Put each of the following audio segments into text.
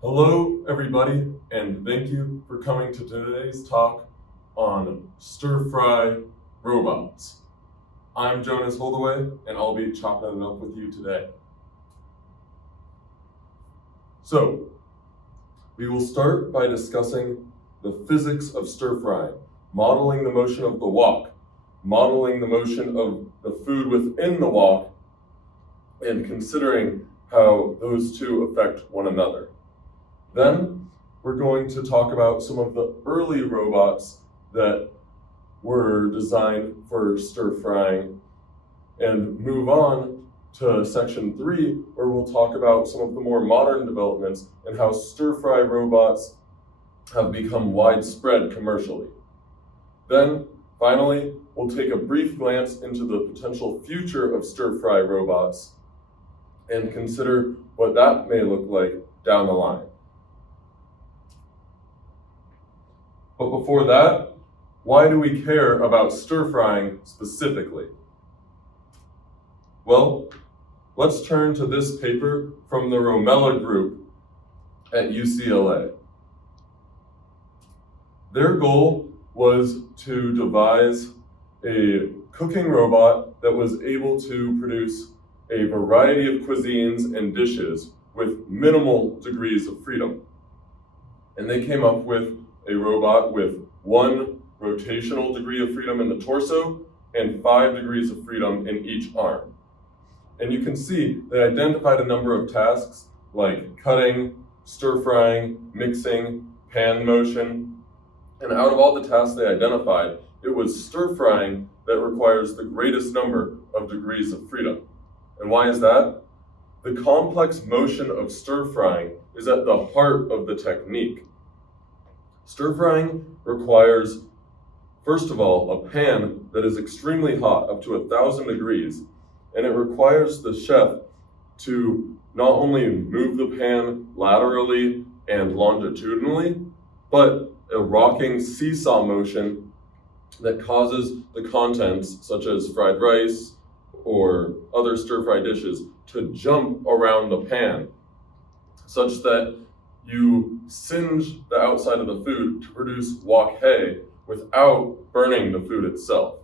Hello, everybody, and thank you for coming to today's talk on stir-fry robots. I'm Jonas Holdaway, and I'll be chopping it up with you today. So, we will start by discussing the physics of stir-frying, modeling the motion of the wok, modeling the motion of the food within the wok, and considering how those two affect one another. Then we're going to talk about some of the early robots that were designed for stir frying and move on to section 3, where we'll talk about some of the more modern developments and how stir fry robots have become widespread commercially. Then finally, we'll take a brief glance into the potential future of stir fry robots and consider what that may look like down the line. But before that, why do we care about stir frying specifically? Well, let's turn to this paper from the Romella group at UCLA. Their goal was to devise a cooking robot that was able to produce a variety of cuisines and dishes with minimal degrees of freedom. And they came up with a robot with 1 rotational degree of freedom in the torso and 5 degrees of freedom in each arm. And you can see they identified a number of tasks like cutting, stir frying, mixing, pan motion. And out of all the tasks they identified, it was stir frying that requires the greatest number of degrees of freedom. And why is that? The complex motion of stir frying is at the heart of the technique. Stir frying requires, first of all, a pan that is extremely hot, up to 1,000 degrees, and it requires the chef to not only move the pan laterally and longitudinally, but a rocking seesaw motion that causes the contents, such as fried rice or other stir-fry dishes, to jump around the pan, such that you singe the outside of the food to produce wok hei without burning the food itself.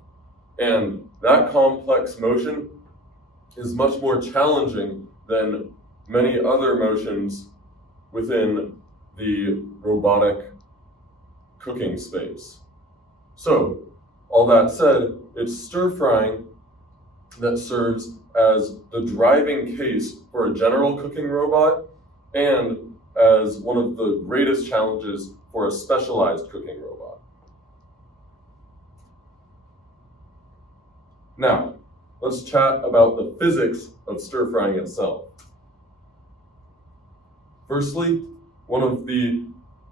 And that complex motion is much more challenging than many other motions within the robotic cooking space. So, all that said, it's stir frying that serves as the driving case for a general cooking robot and as one of the greatest challenges for a specialized cooking robot. Now, let's chat about the physics of stir frying itself. Firstly, one of the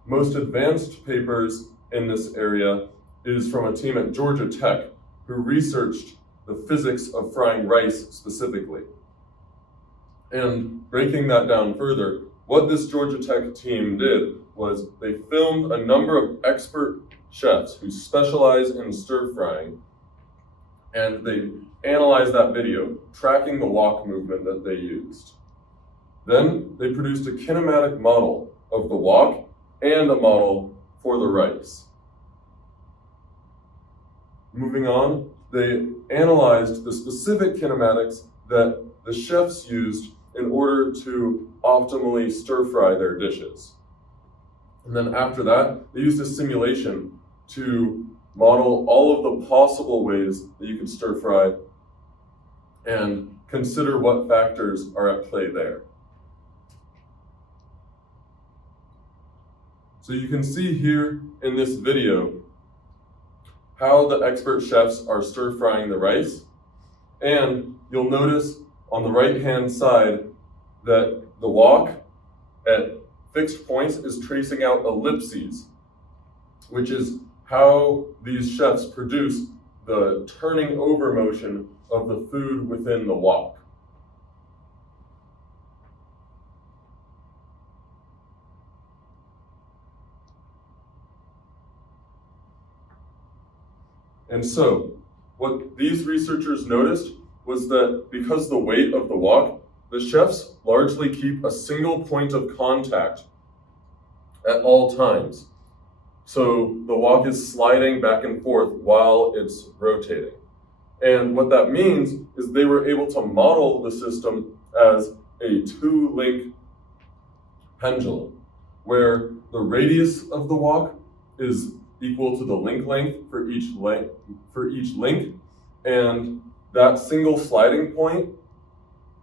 most advanced papers in this area is from a team at Georgia Tech who researched the physics of frying rice specifically. And breaking that down further, what this Georgia Tech team did was they filmed a number of expert chefs who specialize in stir frying, and they analyzed that video, tracking the wok movement that they used. Then they produced a kinematic model of the wok and a model for the rice. Moving on, they analyzed the specific kinematics that the chefs used in order to optimally stir fry their dishes. And then after that, they used a simulation to model all of the possible ways that you can stir fry and consider what factors are at play there. So you can see here in this video how the expert chefs are stir frying the rice, and you'll notice on the right-hand side that the wok at fixed points is tracing out ellipses, which is how these chefs produce the turning over motion of the food within the wok. And so, what these researchers noticed was that because the weight of the wok, the chefs largely keep a single point of contact at all times. So the wok is sliding back and forth while it's rotating. And what that means is they were able to model the system as a two-link pendulum, where the radius of the wok is equal to the link length for each link, and that single sliding point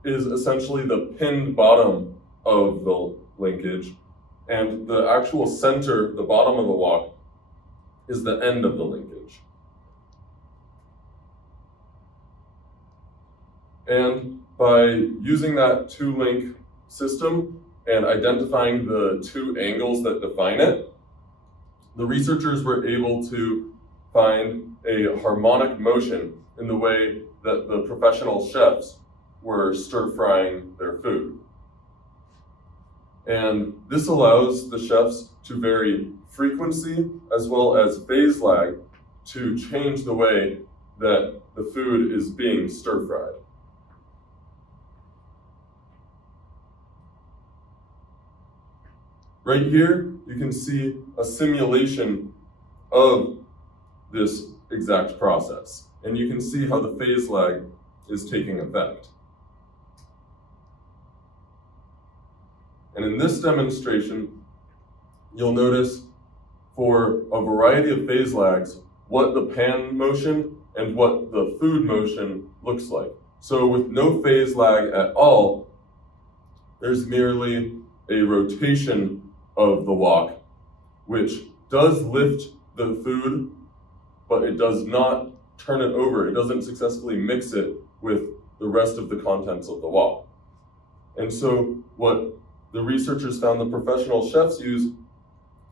is essentially the pinned bottom of the linkage, and the actual center, the bottom of the wok, is the end of the linkage. And by using that two-link system and identifying the two angles that define it, the researchers were able to find a harmonic motion in the way that the professional chefs were stir-frying their food. And this allows the chefs to vary frequency as well as phase lag to change the way that the food is being stir-fried. Right here, you can see a simulation of this exact process, and you can see how the phase lag is taking effect. And in this demonstration, you'll notice for a variety of phase lags, what the pan motion and what the food motion looks like. So with no phase lag at all, there's merely a rotation of the wok, which does lift the food, but it does not turn it over. It doesn't successfully mix it with the rest of the contents of the wok. And so what the researchers found the professional chefs use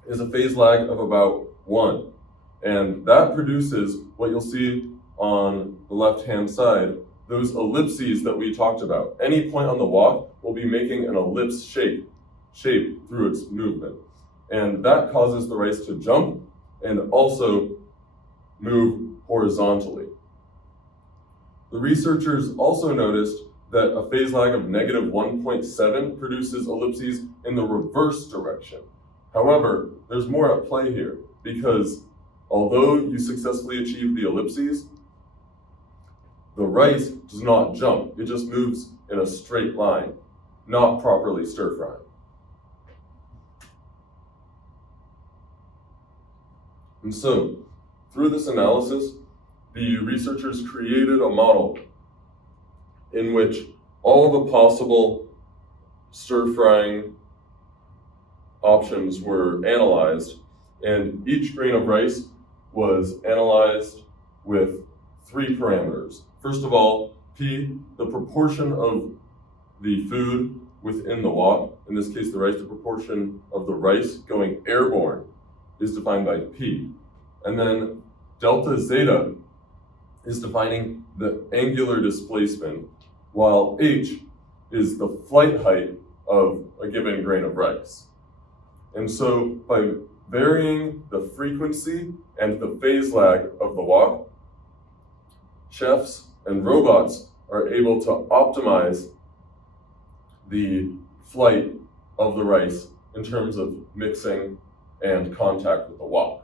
is a phase lag of about 1. And that produces what you'll see on the left-hand side, those ellipses that we talked about. Any point on the wok will be making an ellipse shape through its movement. And that causes the rice to jump and also move horizontally. The researchers also noticed that a phase lag of negative 1.7 produces ellipses in the reverse direction. However, there's more at play here, because although you successfully achieve the ellipses, the rice does not jump. It just moves in a straight line, not properly stir-frying. And so, through this analysis, the researchers created a model in which all the possible stir-frying options were analyzed, and each grain of rice was analyzed with 3 parameters. First of all, P, the proportion of the food within the wok, in this case the rice, the proportion of the rice going airborne is defined by P. And then delta zeta is defining the angular displacement, while H is the flight height of a given grain of rice. And so by varying the frequency and the phase lag of the wok, chefs and robots are able to optimize the flight of the rice in terms of mixing and contact with the wok.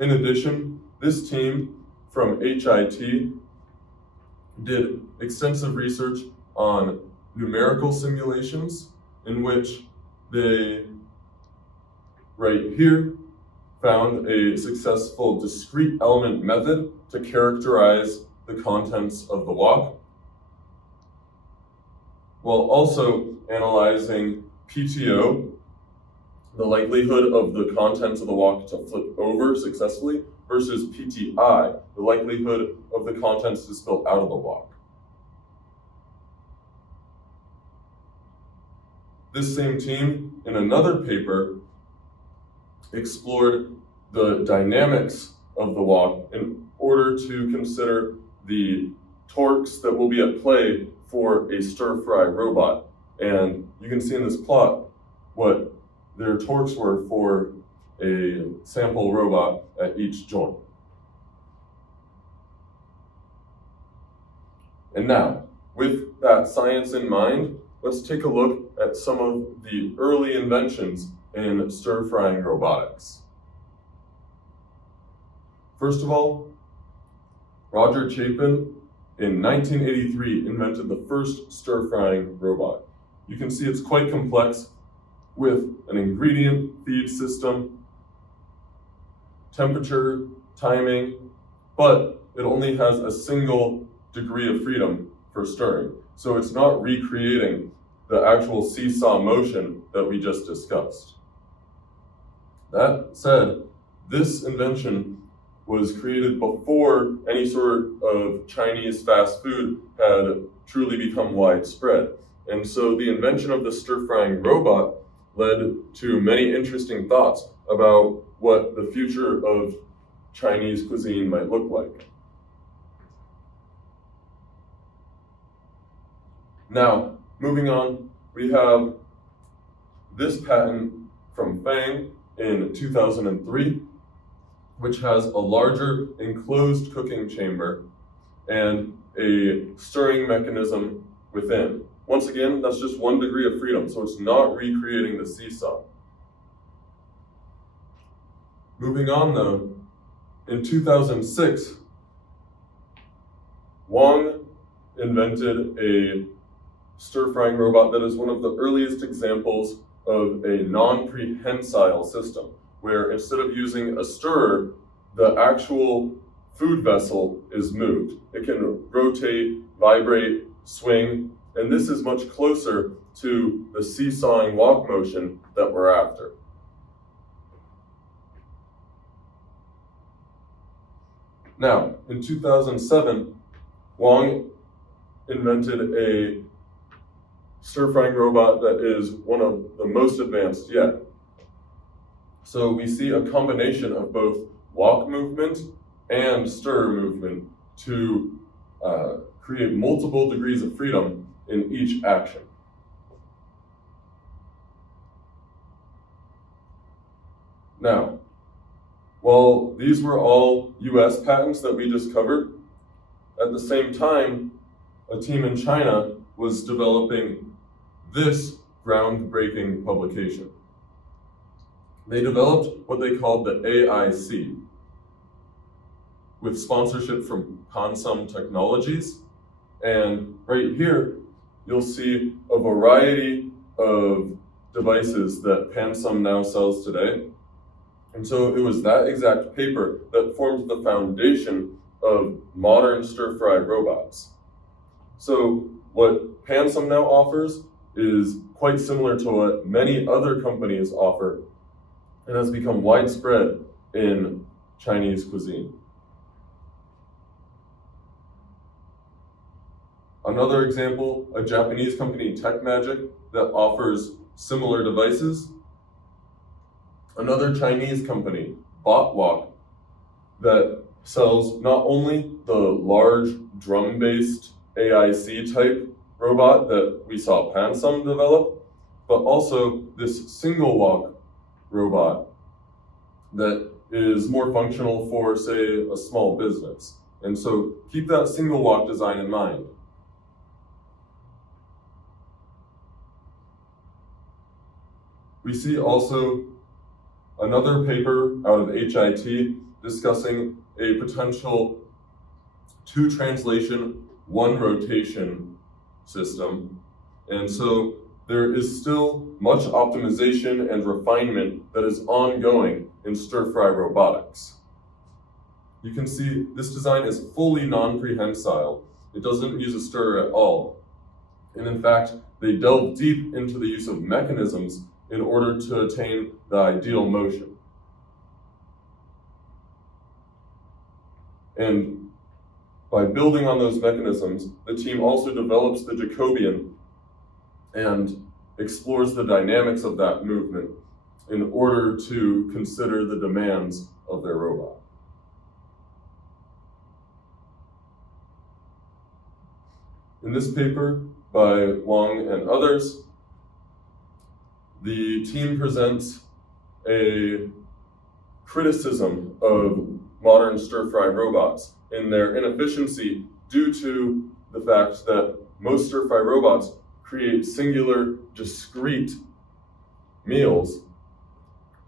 In addition, this team from HIT did extensive research on numerical simulations, in which they, right here, found a successful discrete element method to characterize the contents of the wok, while also analyzing PTO, the likelihood of the contents of the wok to flip over successfully, versus PTI, the likelihood of the contents to spill out of the wok. This same team, in another paper, explored the dynamics of the wok in order to consider the torques that will be at play for a stir-fry robot. And you can see in this plot what their torques were for a sample robot at each joint. And now, with that science in mind, let's take a look at some of the early inventions in stir-frying robotics. First of all, Roger Chapin in 1983 invented the first stir-frying robot. You can see it's quite complex with an ingredient feed system, temperature, timing, but it only has a single degree of freedom for stirring. So it's not recreating the actual seesaw motion that we just discussed. That said, this invention was created before any sort of Chinese fast food had truly become widespread. And so the invention of the stir-frying robot led to many interesting thoughts about what the future of Chinese cuisine might look like. Now, moving on, we have this patent from Fang in 2003, which has a larger enclosed cooking chamber and a stirring mechanism within. Once again, that's just 1 degree of freedom, so it's not recreating the seesaw. Moving on though, in 2006, Wang invented a stir-frying robot that is one of the earliest examples of a non-prehensile system, where instead of using a stirrer, the actual food vessel is moved. It can rotate, vibrate, swing, and this is much closer to the seesawing wok motion that we're after. Now, in 2007, Wang invented a stir-frying robot that is one of the most advanced yet. So we see a combination of both wok movement and stir movement to create multiple degrees of freedom in each action. Now, while these were all US patents that we just covered, at the same time, a team in China was developing this groundbreaking publication. They developed what they called the AIC, with sponsorship from Pansum Technologies. And right here, you'll see a variety of devices that Pansum now sells today. And so it was that exact paper that formed the foundation of modern stir-fry robots. So what Pansum now offers is quite similar to what many other companies offer and has become widespread in Chinese cuisine. Another example, a Japanese company, TechMagic, that offers similar devices. Another Chinese company, BotWok, that sells not only the large drum-based AIC type robot that we saw Pansum develop, but also this single wok robot that is more functional for, say, a small business. And so keep that single wok design in mind. We see also another paper out of HIT discussing a potential 2 translation, 1 rotation system. And so there is still much optimization and refinement that is ongoing in stir-fry robotics. You can see this design is fully non-prehensile. It doesn't use a stirrer at all. And in fact, they delve deep into the use of mechanisms in order to attain the ideal motion. And by building on those mechanisms, the team also develops the Jacobian and explores the dynamics of that movement in order to consider the demands of their robot. In this paper by Wang and others, the team presents a criticism of modern stir-fry robots in their inefficiency due to the fact that most stir-fry robots create singular, discrete meals,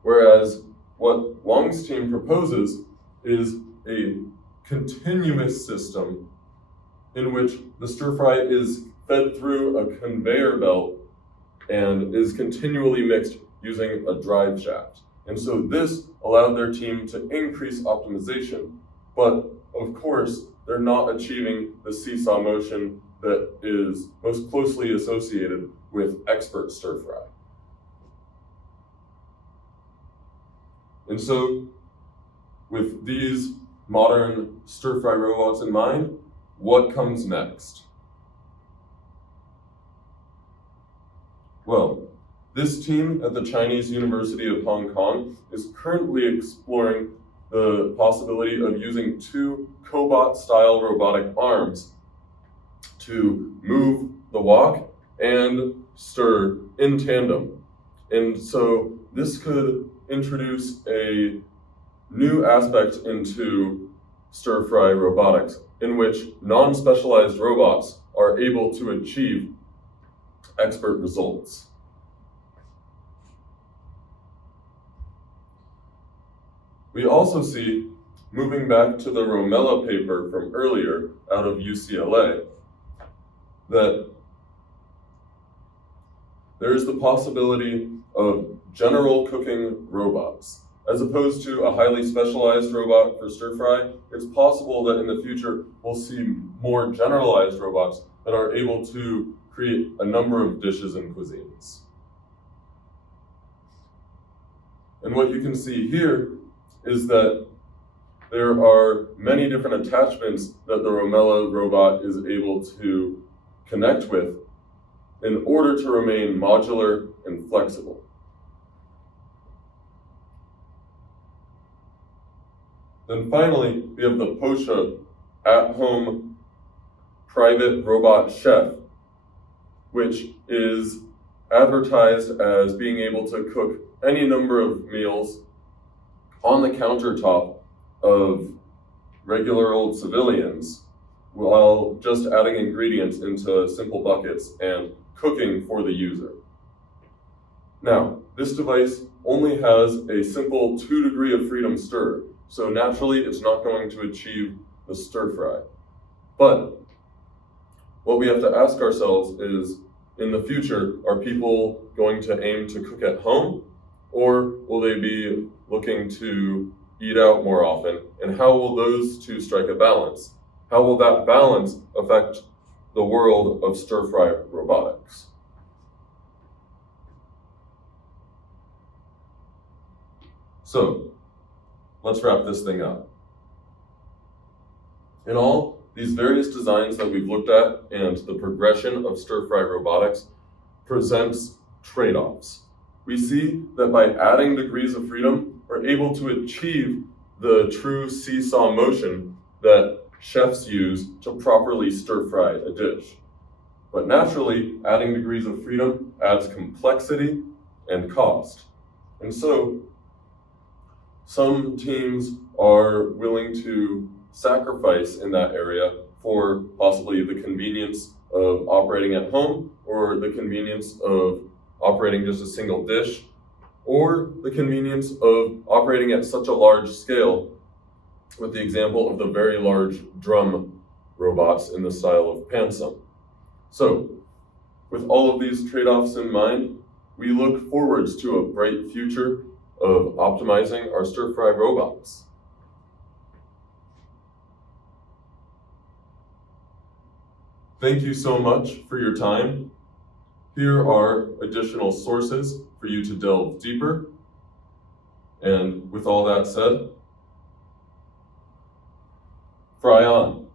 whereas what Wong's team proposes is a continuous system in which the stir-fry is fed through a conveyor belt and is continually mixed using a drive shaft. And so this allowed their team to increase optimization, but of course, they're not achieving the seesaw motion that is most closely associated with expert stir-fry. And so, with these modern stir-fry robots in mind, what comes next? Well, this team at the Chinese University of Hong Kong is currently exploring the possibility of using two cobot-style robotic arms to move the wok and stir in tandem. And so this could introduce a new aspect into stir-fry robotics in which non-specialized robots are able to achieve expert results. We also see, moving back to the Romella paper from earlier out of UCLA, that there is the possibility of general cooking robots. As opposed to a highly specialized robot for stir-fry, it's possible that in the future we'll see more generalized robots that are able to create a number of dishes and cuisines. And what you can see here is that there are many different attachments that the Romella robot is able to connect with in order to remain modular and flexible. Then finally, we have the Posha at-home private robot chef, which is advertised as being able to cook any number of meals on the countertop of regular old civilians while just adding ingredients into simple buckets and cooking for the user. Now, this device only has a simple 2 degree of freedom stir, so naturally it's not going to achieve the stir fry. But what we have to ask ourselves is, in the future, are people going to aim to cook at home, or will they be looking to eat out more often? And how will those two strike a balance? How will that balance affect the world of stir-fry robotics? So, let's wrap this thing up. In all, these various designs that we've looked at and the progression of stir-fry robotics presents trade-offs. We see that by adding degrees of freedom, we're able to achieve the true seesaw motion that chefs use to properly stir-fry a dish. But naturally, adding degrees of freedom adds complexity and cost. And so, some teams are willing to sacrifice in that area for possibly the convenience of operating at home, or the convenience of operating just a single dish, or the convenience of operating at such a large scale, with the example of the very large drum robots in the style of Pansum. So, with all of these trade-offs in mind, we look forwards to a bright future of optimizing our stir-fry robots. Thank you so much for your time. Here are additional sources for you to delve deeper. And with all that said, fry on.